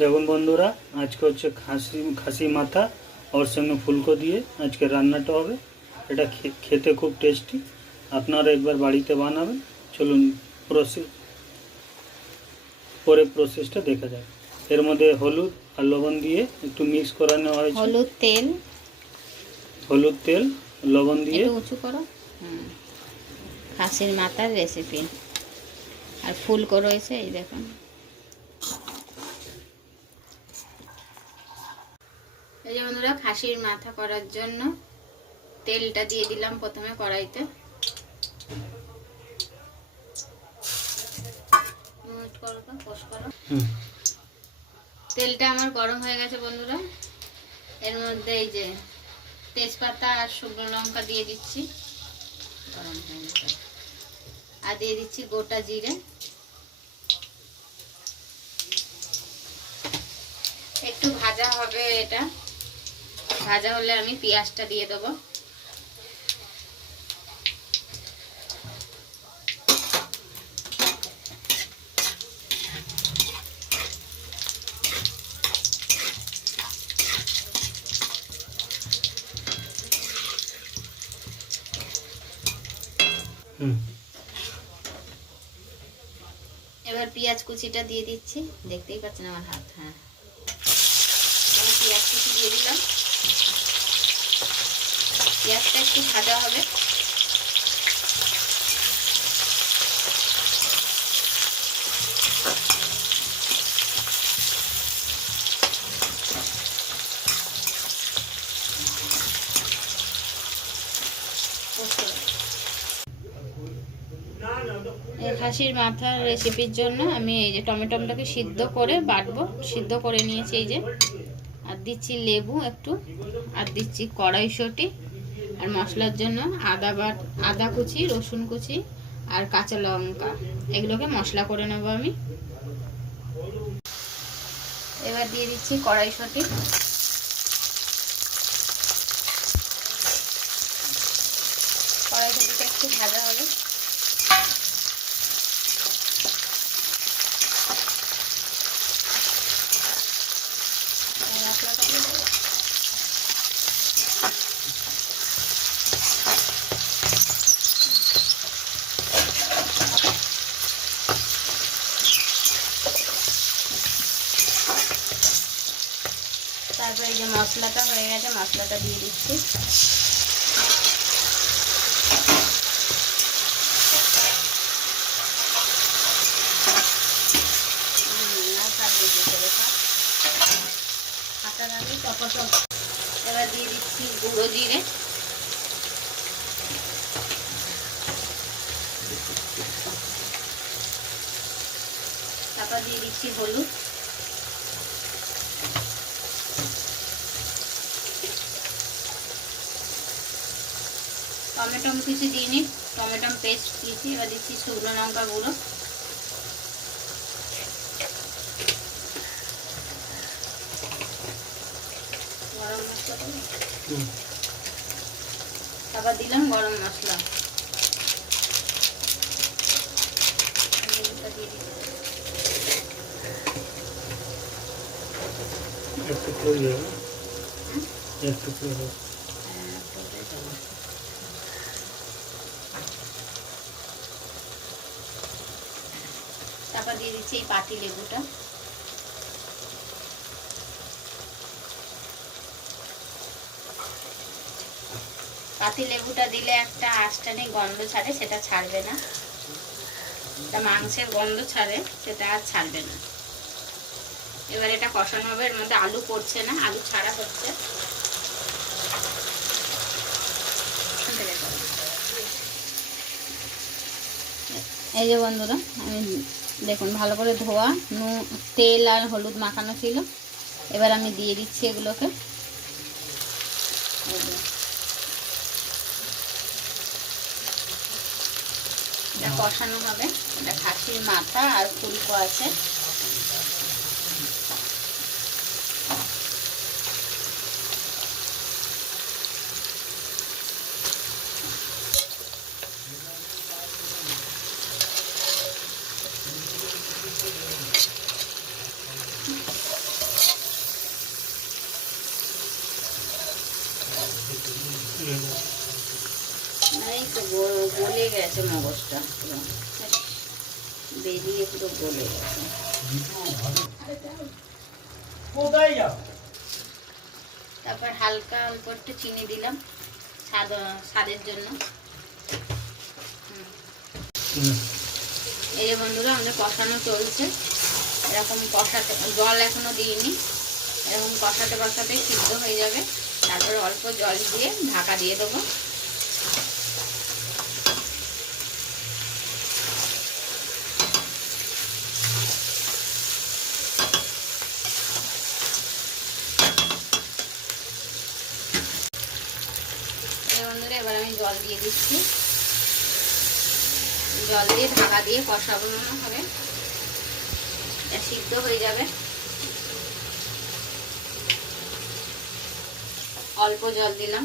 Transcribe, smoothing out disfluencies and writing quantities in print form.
দেখুন বন্ধুরা, আজকে হচ্ছে খাসি মাথা ওর সঙ্গে ফুলকো দিয়ে আজকে রান্নাটা হবে। এটা খেতে খুব টেস্টি, আপনারা একবার বাড়িতে বানাবেন। চলুন প্রসেসটা দেখা যায়। এর মধ্যে হলুদ আর লবণ দিয়ে একটু মিক্স করে নেওয়া হয়েছে। হলুদ তেল লবণ দিয়ে উঁচু করো। খাসির মাথার রেসিপি আর ফুলকো রয়েছে, এই দেখুন। এই যে বন্ধুরা, খাসির মাথা করার জন্য তেলটা দিয়ে দিলাম প্রথমে কড়াইতে। তেলটা আমার গরম হয়ে গেছে বন্ধুরা। এর মধ্যে এই যে তেজপাতা আর শুকনো লঙ্কা দিয়ে দিচ্ছি, গরম হয়ে গেছে। আর দিয়ে দিচ্ছি গোটা জিরে। একটু ভাজা হবে, এটা ভাজা হলে আমি পেঁয়াজটা দিয়ে দেবো। এবার পেঁয়াজ কুচিটা দিয়ে দিচ্ছি, দেখতেই পাচ্ছেন আমার হাত। হ্যাঁ, পেঁয়াজ কুচি দিয়ে দিলাম। পেঁয়াজটা একটু ভাজা হবে। খাসির মাথার রেসিপির জন্য আমি এই যে টমেটোটাকে সিদ্ধ করে বাটবো, সিদ্ধ করে নিয়েছি এই যে। আর দিচ্ছি লেবু একটু, আর দিচ্ছি কড়াইশুঁটি, আর মশলার জন্য আদা কুচি, রসুন কুচি আর কাঁচা লঙ্কা, এগুলোকে মশলা করে নেবো আমি। এবার দিয়ে দিচ্ছি কড়াইশুঁটি। কড়াইশুঁটিটা একটু ভাজা হবে। তারপরে এই যে মশলাটা হয়ে গেছে, মশলাটা দিয়ে দিচ্ছি। এবার দিয়ে দিচ্ছি গুঁড়ো জিরে, তারপর দিয়ে দিচ্ছি হলুদ, টমেটো কিছু দিইনি, টমেটো পেস্ট দিয়েছি। এবার দিচ্ছি শুকনো লঙ্কা গুঁড়ো, গরম মশলা, তারপর দিলাম গরম মশলা। তারপর দিয়ে দিচ্ছি এই পাতি লেবুটা। পাতি লেবুটা দিলে একটা আঁশটানি গন্ধ ছাড়ে, সেটা ছাড়বে না। এটা মাংসের গন্ধ ছাড়ে, সেটা আর ছাড়বে না। এবার এটা কষানো হবে। এর মধ্যে আলু পড়ছে না, আলু ছাড়া হচ্ছে। এই যে বন্ধুরা, আমি দেখুন ভালো করে ধোয়া তেল আর হলুদ মাখানো ছিল। এবার আমি দিয়ে দিচ্ছি এগুলোকে। এটা কষানো হবে। এটা খাসির মাথা আর ফুলকো আছে। গেছে মগজটা, পুরো বেরিয়ে পুরো গলে গেছে। তারপর হালকা অল্প একটু চিনি দিলাম স্বাদের জন্য। এই যে বন্ধুরা আমাদের কষানো চলছে, এরকম কষাতে, জল এখনো দিইনি, এরকম কষাতে কষাতে সিদ্ধ হয়ে যাবে। তারপরে অল্প জল দিয়ে ঢাকা দিয়ে দেবো। বন্ধুরা এবার আমি জল দিয়ে দিচ্ছি, জল দিয়ে ঢাকা দিয়ে কষানো হবে, সিদ্ধ হয়ে যাবে। অল্প জল দিলাম।